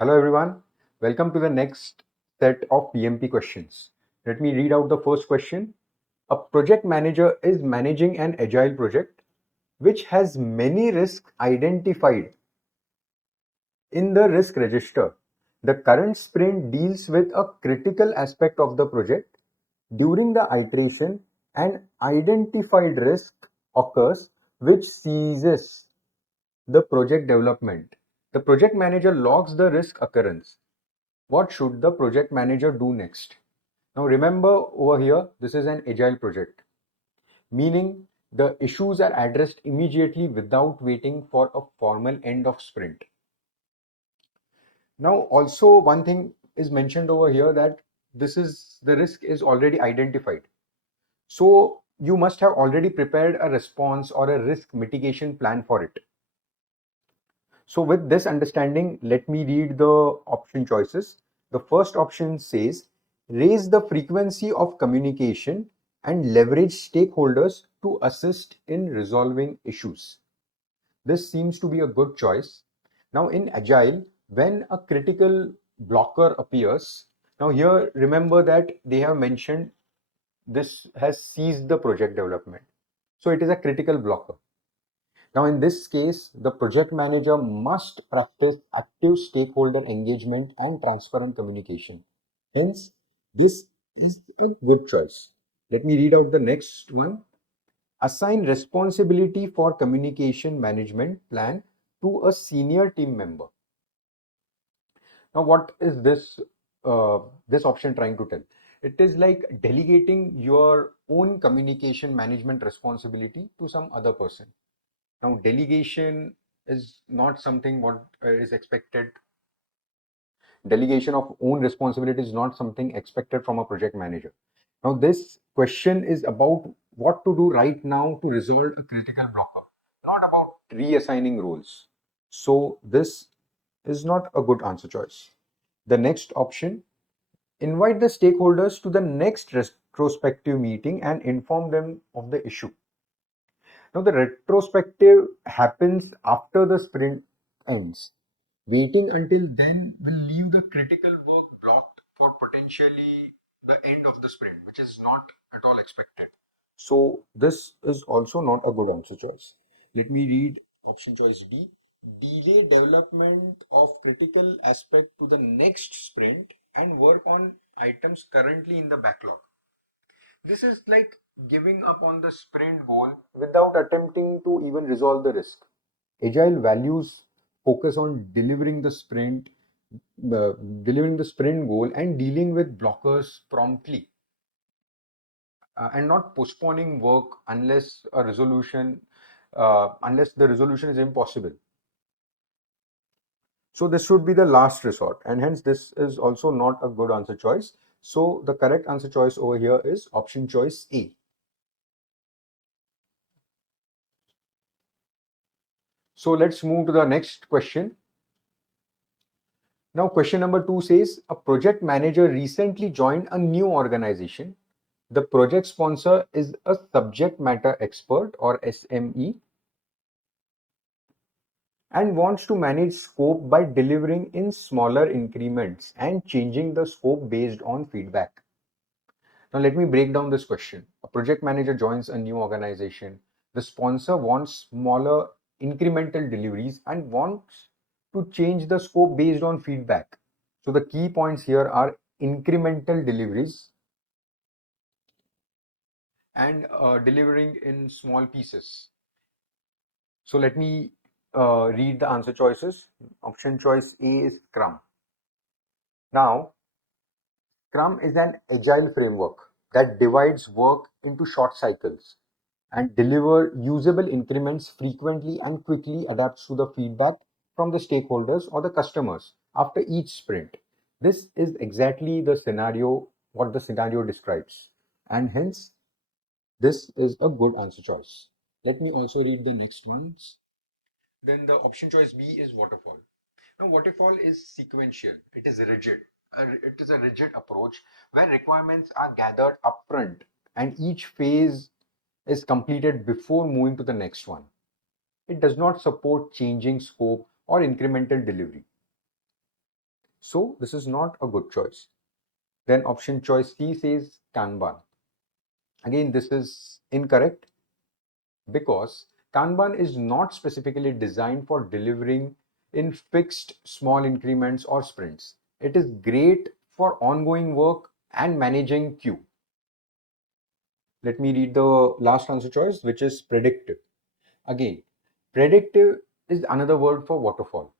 Hello everyone, welcome to the next set of PMP questions. Let me read out the first question. A project manager is managing an agile project which has many risks identified in the risk register. The current sprint deals with a critical aspect of the project. During the iteration, an identified risk occurs which seizes the project development. The project manager logs the risk occurrence. What should the project manager do next? Now remember over here, this is an agile project, meaning the issues are addressed immediately without waiting for a formal end of sprint. Now also one thing is mentioned over here that the risk is already identified. So you must have already prepared a response or a risk mitigation plan for it. So with this understanding, let me read the option choices. The first option says, raise the frequency of communication and leverage stakeholders to assist in resolving issues. This seems to be a good choice. Now in Agile, when a critical blocker appears, now here remember that they have mentioned this has seized the project development. So it is a critical blocker. Now, in this case, the project manager must practice active stakeholder engagement and transparent communication. Hence, this is a good choice. Let me read out the next one. Assign responsibility for communication management plan to a senior team member. Now, what is this option trying to tell? It is like delegating your own communication management responsibility to some other person. Now, delegation is not something what is expected. Delegation of own responsibility is not something expected from a project manager. Now, this question is about what to do right now to resolve a critical blocker, not about reassigning roles. So, this is not a good answer choice. The next option, invite the stakeholders to the next retrospective meeting and inform them of the issue. Now, the retrospective happens after the sprint ends. Waiting until then will leave the critical work blocked for potentially the end of the sprint, which is not at all expected. So, this is also not a good answer choice. Let me read option choice B. Delay development of critical aspect to the next sprint and work on items currently in the backlog. This is like giving up on the sprint goal without attempting to even resolve the risk. Agile values focus on uh, delivering the sprint goal and dealing with blockers promptly, and not postponing work unless the resolution is impossible. So this should be the last resort, and hence this is also not a good answer choice. So the correct answer choice over here is option choice A. So let's move to the next question. Now, question number 2 says a project manager recently joined a new organization. The project sponsor is a subject matter expert or SME and wants to manage scope by delivering in smaller increments and changing the scope based on feedback. Now, let me break down this question. A project manager joins a new organization. The sponsor wants smaller incremental deliveries and wants to change the scope based on feedback. So, the key points here are incremental deliveries and delivering in small pieces. So, let me read the answer choices. Option choice A is Scrum. Now, Scrum is an agile framework that divides work into short cycles and deliver usable increments frequently and quickly adapts to the feedback from the stakeholders or the customers after each sprint. This is exactly what the scenario describes, and hence this is a good answer choice. Let me also read the next ones. Then the option choice B is waterfall. Now, waterfall is sequential. It is rigid. It is a rigid approach where requirements are gathered upfront and each phase is completed before moving to the next one. It does not support changing scope or incremental delivery. So this is not a good choice. Then option choice C says Kanban. Again, this is incorrect because Kanban is not specifically designed for delivering in fixed small increments or sprints. It is great for ongoing work and managing queue. Let me read the last answer choice, which is predictive. Again, predictive is another word for waterfall.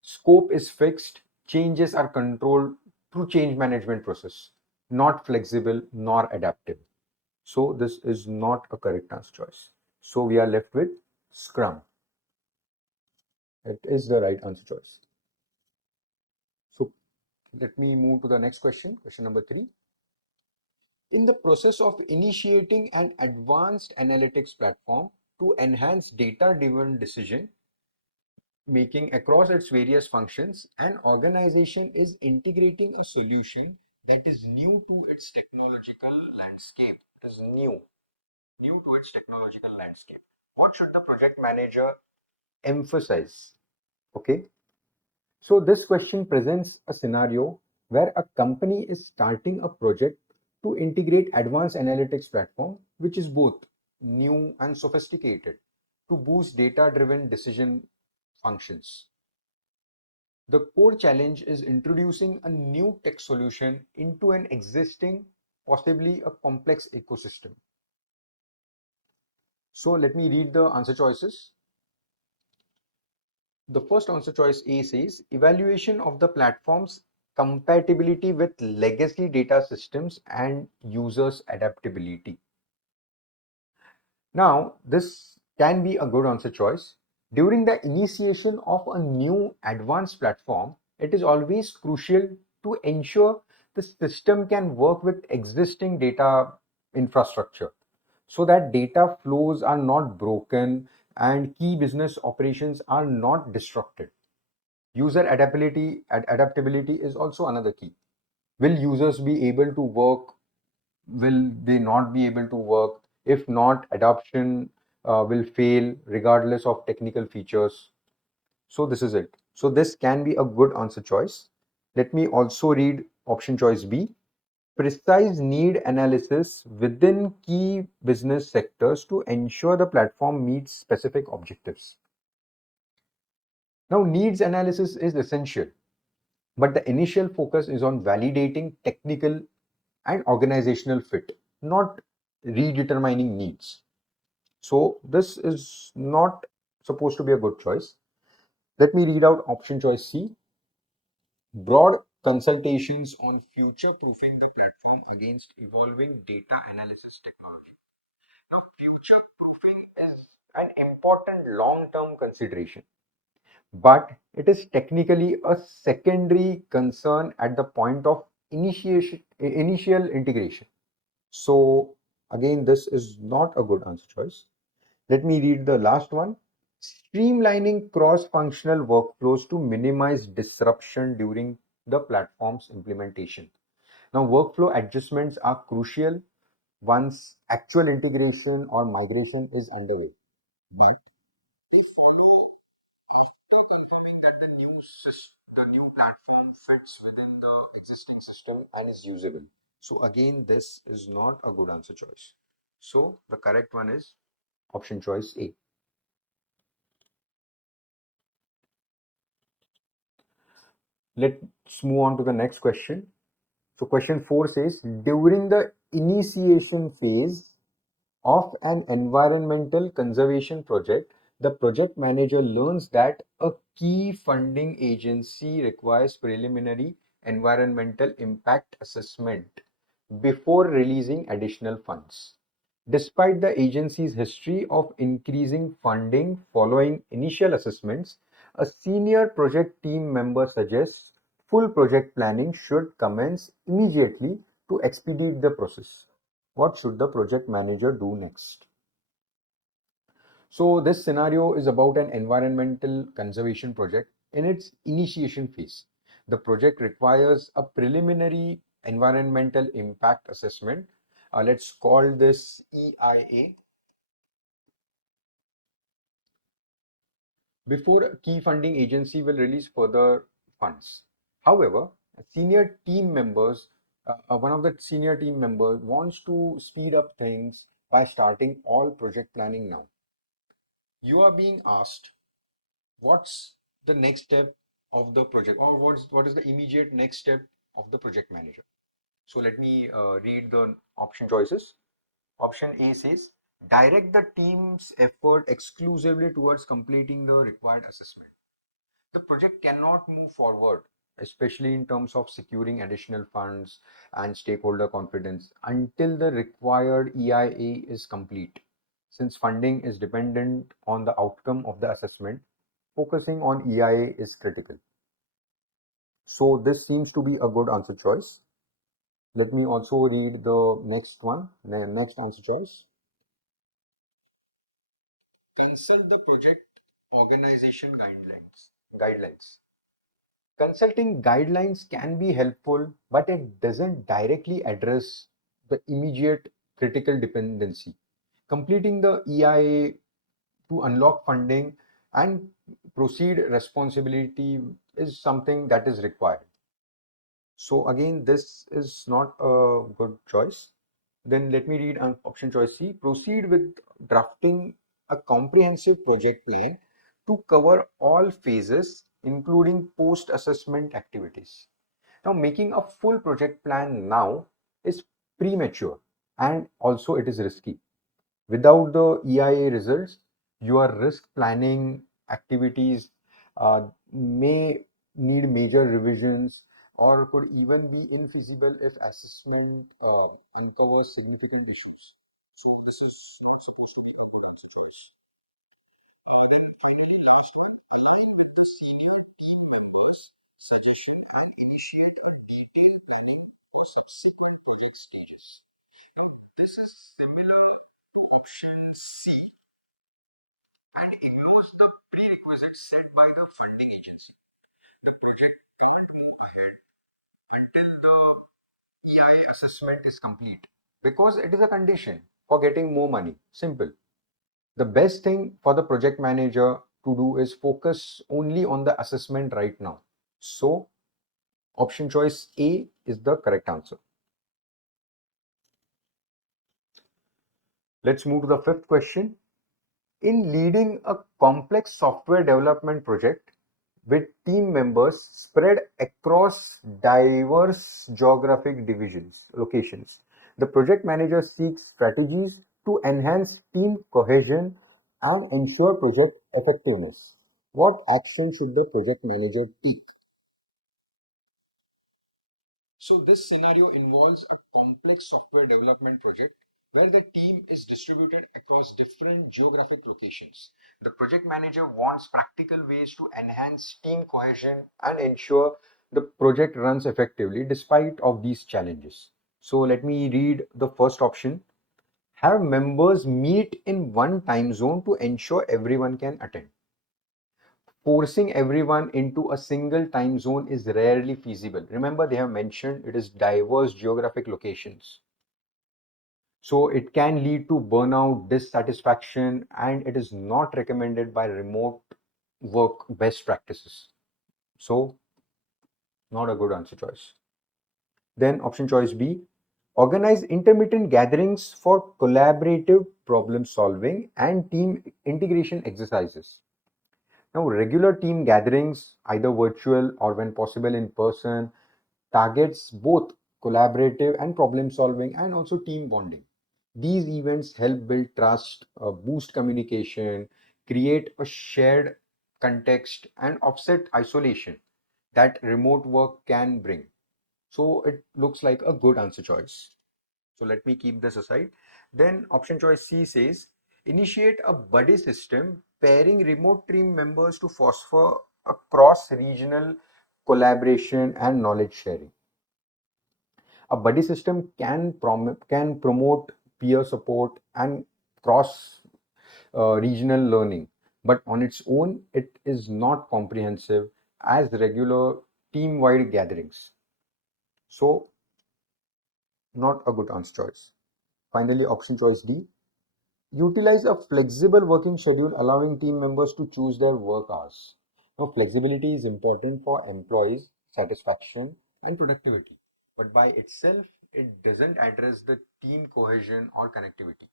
Scope is fixed, changes are controlled through change management process, not flexible nor adaptive. So this is not a correct answer choice. So we are left with Scrum. It is the right answer choice. So let me move to the next question, question number 3. In the process of initiating an advanced analytics platform to enhance data-driven decision making across its various functions, an organization is integrating a solution that is new to its technological landscape. It is new to its technological landscape. What should the project manager emphasize? Okay. So this question presents a scenario where a company is starting a project to integrate advanced analytics platform, which is both new and sophisticated, to boost data-driven decision functions. The core challenge is introducing a new tech solution into an existing, possibly a complex ecosystem. So let me read the answer choices. The first answer choice A says evaluation of the platform's compatibility with legacy data systems and users' adaptability. Now, this can be a good answer choice. During the initiation of a new advanced platform, it is always crucial to ensure the system can work with existing data infrastructure so that data flows are not broken and key business operations are not disrupted. User adaptability is also another key. Will users be able to work? Will they not be able to work? If not, adoption will fail regardless of technical features. So this is it. So this can be a good answer choice. Let me also read option choice B. Precise need analysis within key business sectors to ensure the platform meets specific objectives. Now, needs analysis is essential, but the initial focus is on validating technical and organizational fit, not redetermining needs. So this is not supposed to be a good choice. Let me read out option choice C. Broad consultations on future proofing the platform against evolving data analysis technology. Now, future proofing is an important long term consideration, but it is technically a secondary concern at the point of initial integration. So again, this is not a good answer choice. Let me read the last one. Streamlining cross-functional workflows to minimize disruption during the platform's implementation. Now, workflow adjustments are crucial once actual integration or migration is underway, but they follow after confirming that the new platform fits within the existing system and is usable. So again, this is not a good answer choice. So the correct one is option choice A. Let's move on to the next question. So question 4 says, during the initiation phase of an environmental conservation project, the project manager learns that a key funding agency requires preliminary environmental impact assessment before releasing additional funds. Despite the agency's history of increasing funding following initial assessments, a senior project team member suggests full project planning should commence immediately to expedite the process. What should the project manager do next? So this scenario is about an environmental conservation project in its initiation phase. The project requires a preliminary environmental impact assessment. Let's call this EIA before a key funding agency will release further funds. However, senior team members, one of the senior team members wants to speed up things by starting all project planning now. You are being asked what's the next step of the project, or what is the immediate next step of the project manager. So let me read the option choices. Option A says direct the team's effort exclusively towards completing the required assessment. The project cannot move forward, especially in terms of securing additional funds and stakeholder confidence, until the required EIA is complete. Since funding is dependent on the outcome of the assessment, focusing on EIA is critical. So this seems to be a good answer choice. Let me also read the next one, the next answer choice. Consult the project organization guidelines. Consulting guidelines can be helpful, but it doesn't directly address the immediate critical dependency. Completing the EIA to unlock funding and proceed responsibility is something that is required. So again, this is not a good choice. Then let me read option choice C. Proceed with drafting a comprehensive project plan to cover all phases, including post-assessment activities. Now, making a full project plan now is premature and also it is risky. Without the EIA results, your risk planning activities may need major revisions or could even be infeasible if assessment uncovers significant issues. So this is not supposed to be a good answer choice. Then finally, last one, align with the senior team members' suggestion and initiate a detailed planning for subsequent project stages. And this is similar to option C and ignores the prerequisites set by the funding agency. The project can't move ahead until the EIA assessment is complete because it is a condition for getting more money. Simple. The best thing for the project manager to do is focus only on the assessment right now. So, option choice A is the correct answer. Let's move to the fifth question. In leading a complex software development project with team members spread across diverse geographic locations, the project manager seeks strategies to enhance team cohesion and ensure project effectiveness. What action should the project manager take? So this scenario involves a complex software development project where the team is distributed across different geographic locations. The project manager wants practical ways to enhance team cohesion and ensure the project runs effectively despite of these challenges. So let me read the first option. Have members meet in one time zone to ensure everyone can attend. Forcing everyone into a single time zone is rarely feasible. Remember, they have mentioned it is diverse geographic locations. So it can lead to burnout, dissatisfaction, and it is not recommended by remote work best practices. So, not a good answer choice. Then, option choice B, organize intermittent gatherings for collaborative problem solving and team integration exercises. Now, regular team gatherings, either virtual or when possible in person, targets both collaborative and problem solving and also team bonding. These events help build trust, boost communication, create a shared context, and offset isolation that remote work can bring. So it looks like a good answer choice. So let me keep this aside. Then option choice C says initiate a buddy system pairing remote team members to foster a cross-regional collaboration and knowledge sharing. A buddy system can promote peer support and cross regional learning, but on its own, it is not comprehensive as regular team-wide gatherings. So, not a good answer choice. Finally, option choice D. Utilize a flexible working schedule allowing team members to choose their work hours. Now, flexibility is important for employees satisfaction, and productivity. But by itself, it doesn't address the team cohesion or connectivity.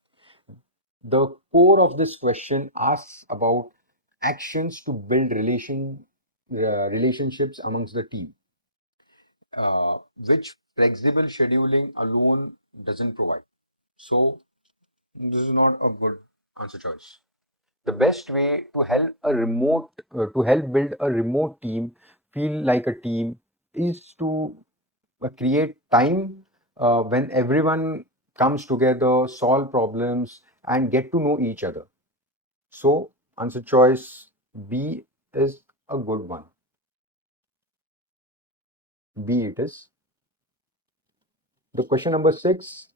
The core of this question asks about actions to build relationships amongst the team, which flexible scheduling alone doesn't provide. So this is not a good answer choice. The best way to help build a remote team feel like a team is to create time when everyone comes together, solve problems, and get to know each other. So answer choice B is a good one. B it is. The question number 6.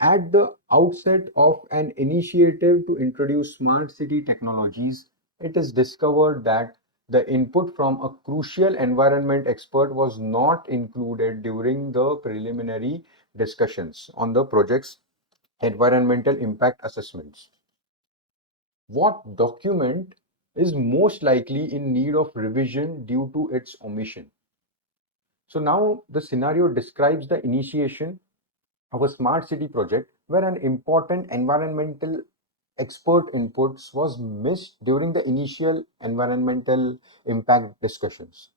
At the outset of an initiative to introduce smart city technologies, it is discovered that the input from a crucial environment expert was not included during the preliminary discussions on the project's environmental impact assessments. What document is most likely in need of revision due to its omission? So now the scenario describes the initiation of a smart city project where an important environmental expert inputs was missed during the initial environmental impact discussions.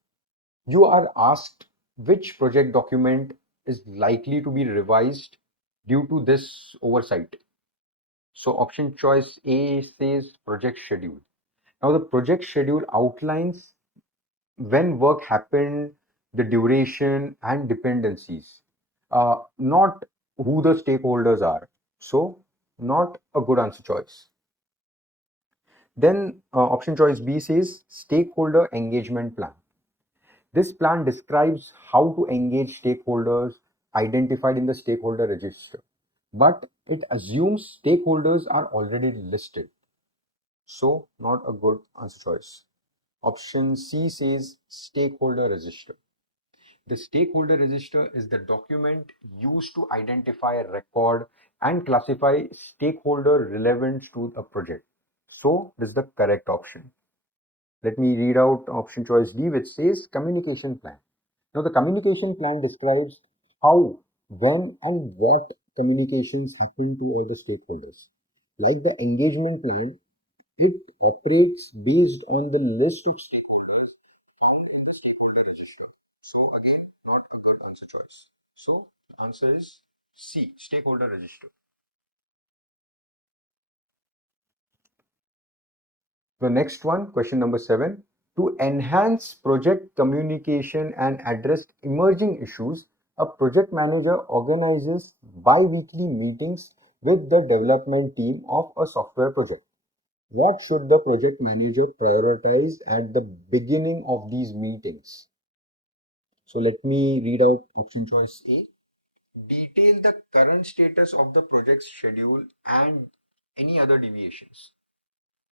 You are asked which project document is likely to be revised due to this oversight. So option choice A says project schedule. Now the project schedule outlines when work happened, the duration and dependencies, not who the stakeholders are. So not a good answer choice. Then option choice B says stakeholder engagement plan. This plan describes how to engage stakeholders identified in the stakeholder register, but it assumes stakeholders are already listed. So not a good answer choice. Option C says stakeholder register. The stakeholder register is the document used to identify, record, and classify stakeholder relevant to a project. So this is the correct option. Let me read out option choice D, which says communication plan. Now the communication plan describes how, when, and what communications happen to all the stakeholders. Like the engagement plan, it operates based on the list of stakeholders found in the stakeholder register. So again, not a good answer choice. So the answer is C, stakeholder register. The next one, question number 7. To enhance project communication and address emerging issues, a project manager organizes bi-weekly meetings with the development team of a software project. What should the project manager prioritize at the beginning of these meetings? So let me read out option choice A. Detail the current status of the project's schedule and any other deviations.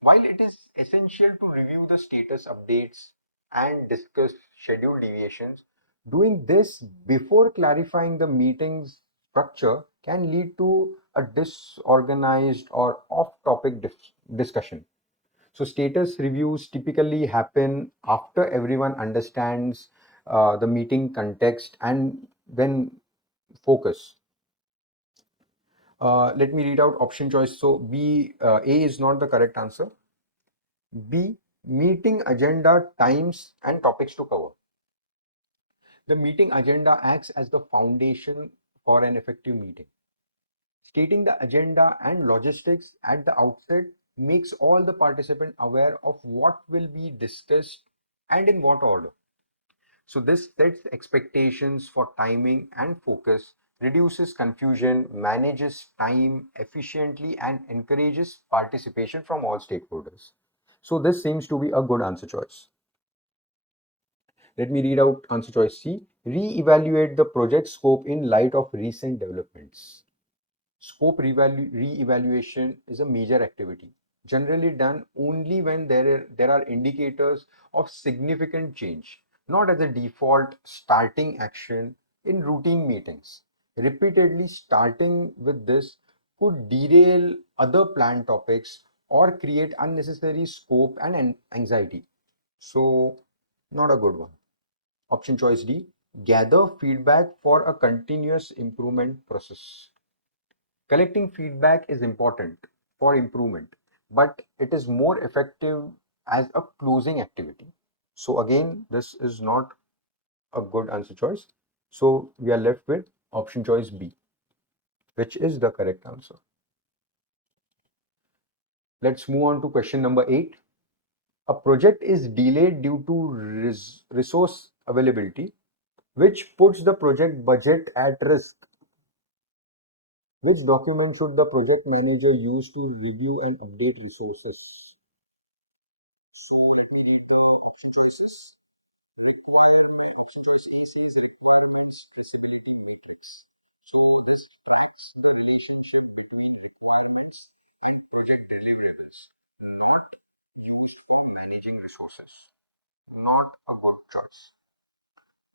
While it is essential to review the status updates and discuss schedule deviations, doing this before clarifying the meeting's structure can lead to a disorganized or off-topic discussion. So status reviews typically happen after everyone understands the meeting context and then focus. Let me read out option choice. So B, A is not the correct answer. B, meeting agenda, times and topics to cover. The meeting agenda acts as the foundation for an effective meeting. Stating the agenda and logistics at the outset makes all the participants aware of what will be discussed and in what order. So this sets expectations for timing and focus, reduces confusion, manages time efficiently, and encourages participation from all stakeholders. So this seems to be a good answer choice. Let me read out answer choice C. Re-evaluate the project scope in light of recent developments. Scope re-evaluation is a major activity, generally done only when there are indicators of significant change, not as a default starting action in routine meetings. Repeatedly starting with this could derail other planned topics or create unnecessary scope and anxiety. So, not a good one. Option choice D, gather feedback for a continuous improvement process. Collecting feedback is important for improvement, but it is more effective as a closing activity. So again, this is not a good answer choice. So we are left with option choice B, which is the correct answer. Let's move on to question number 8. A project is delayed due to resource availability, which puts the project budget at risk. Which document should the project manager use to review and update resources? So let me read the option choices. Requirement, option choice A says requirements feasibility matrix. So this tracks the relationship between requirements and project deliverables, not used for managing resources. Not a good choice.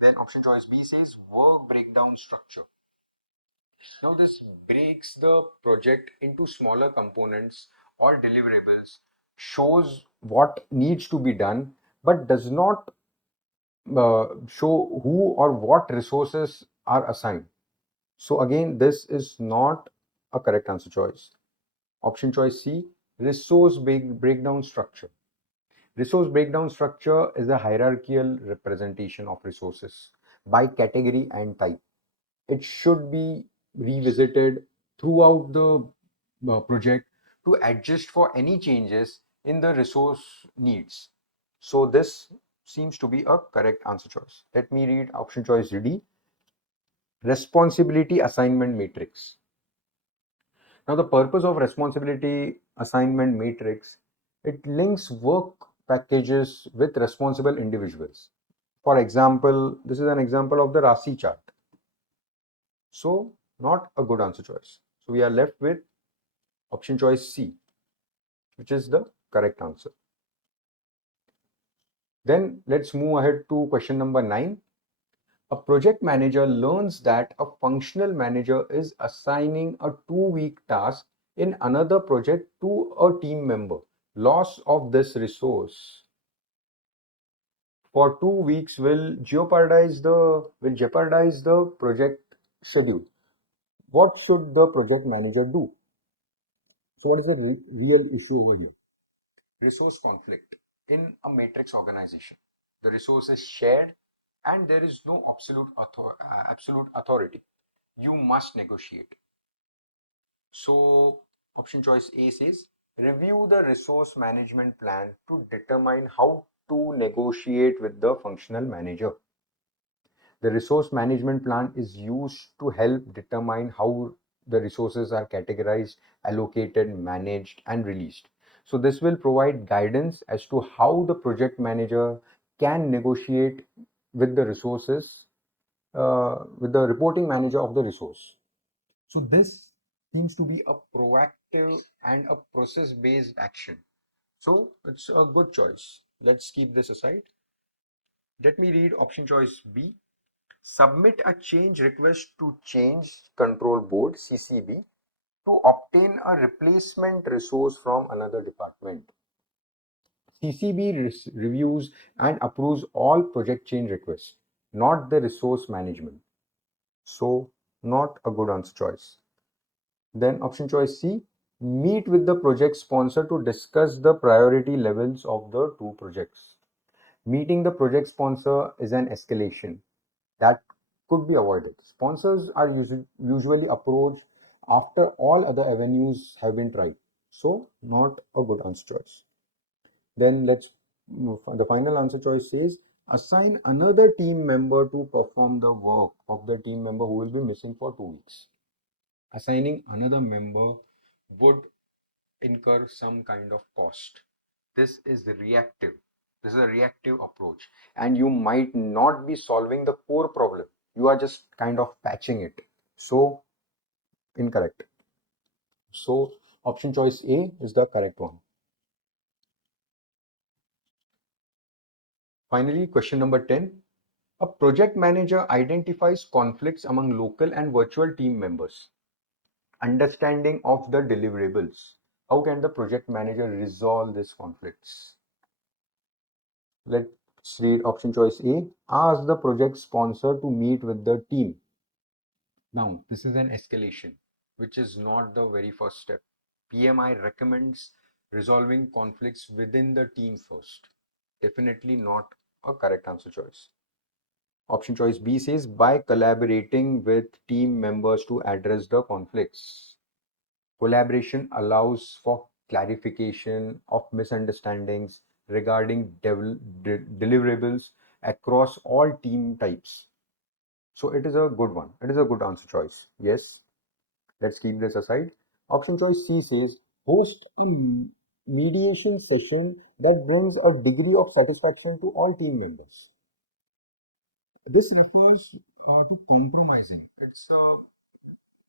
Then option choice B says work breakdown structure. Now this breaks the project into smaller components or deliverables, shows what needs to be done, but does not show who or what resources are assigned. So again, this is not a correct answer choice. Option choice C, resource breakdown structure. Resource breakdown structure is a hierarchical representation of resources by category and type. It should be revisited throughout the project to adjust for any changes in the resource needs. So this seems to be a correct answer choice. Let me read option choice D, responsibility assignment matrix. Now the purpose of responsibility assignment matrix, it links work packages with responsible individuals. For example, this is an example of the Rasi chart. So not a good answer choice. So we are left with option choice C, which is the correct answer. Then let's move ahead to question number 9. A project manager learns that a functional manager is assigning a 2-week task in another project to a team member. Loss of this resource for 2 weeks will jeopardize the project schedule. What should the project manager do? So what is the real issue over here? Resource conflict in a matrix organization. The resource is shared and there is no absolute authority. You must negotiate. So option choice A says review the resource management plan to determine how to negotiate with the functional manager. The resource management plan is used to help determine how the resources are categorized, allocated, managed, and released. So this will provide guidance as to how the project manager can negotiate with the resources, with the reporting manager of the resource. So this seems to be a proactive and a process-based action. So it's a good choice. Let's keep this aside. Let me read option choice B. Submit a change request to Change Control Board (CCB) to obtain a replacement resource from another department. CCB reviews and approves all project change requests, not the resource management. So, not a good answer choice. Then option choice C, meet with the project sponsor to discuss the priority levels of the two projects. Meeting the project sponsor is an escalation that could be avoided. Sponsors are usually approached after all other avenues have been tried. So, not a good answer choice. Then the final answer choice says assign another team member to perform the work of the team member who will be missing for 2 weeks. Assigning another member would incur some kind of cost. This is reactive. This is a reactive approach, and you might not be solving the core problem. You are just kind of patching it. So, incorrect. So, option choice A is the correct one. Finally, question number 10. A project manager identifies conflicts among local and virtual team members. Understanding of the deliverables. How can the project manager resolve these conflicts? Let's read option choice A. Ask the project sponsor to meet with the team. Now, this is an escalation, which is not the very first step. PMI recommends resolving conflicts within the team first. Definitely not a correct answer choice. Option choice B says by collaborating with team members to address the conflicts. Collaboration allows for clarification of misunderstandings regarding deliverables across all team types. So it is a good one. It is a good answer choice. Yes, let's keep this aside. Option choice C says host a mediation session that brings a degree of satisfaction to all team members. This refers to compromising. It's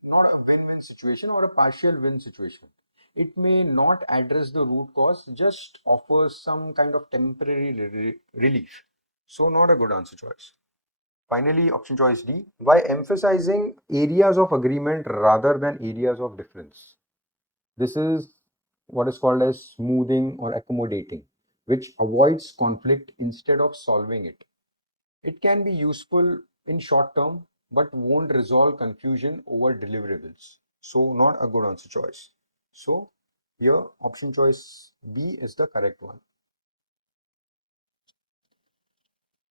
not a win-win situation or a partial win situation. It may not address the root cause, just offers some kind of temporary relief. So not a good answer choice. Finally, option choice D, by emphasizing areas of agreement rather than areas of difference. This is what is called as smoothing or accommodating, which avoids conflict instead of solving it. It can be useful in short term, but won't resolve confusion over deliverables. So not a good answer choice. So here option choice B is the correct one.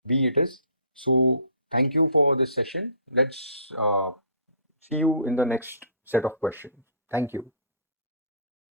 B it is. So thank you for this session. Let's see you in the next set of questions. Thank you.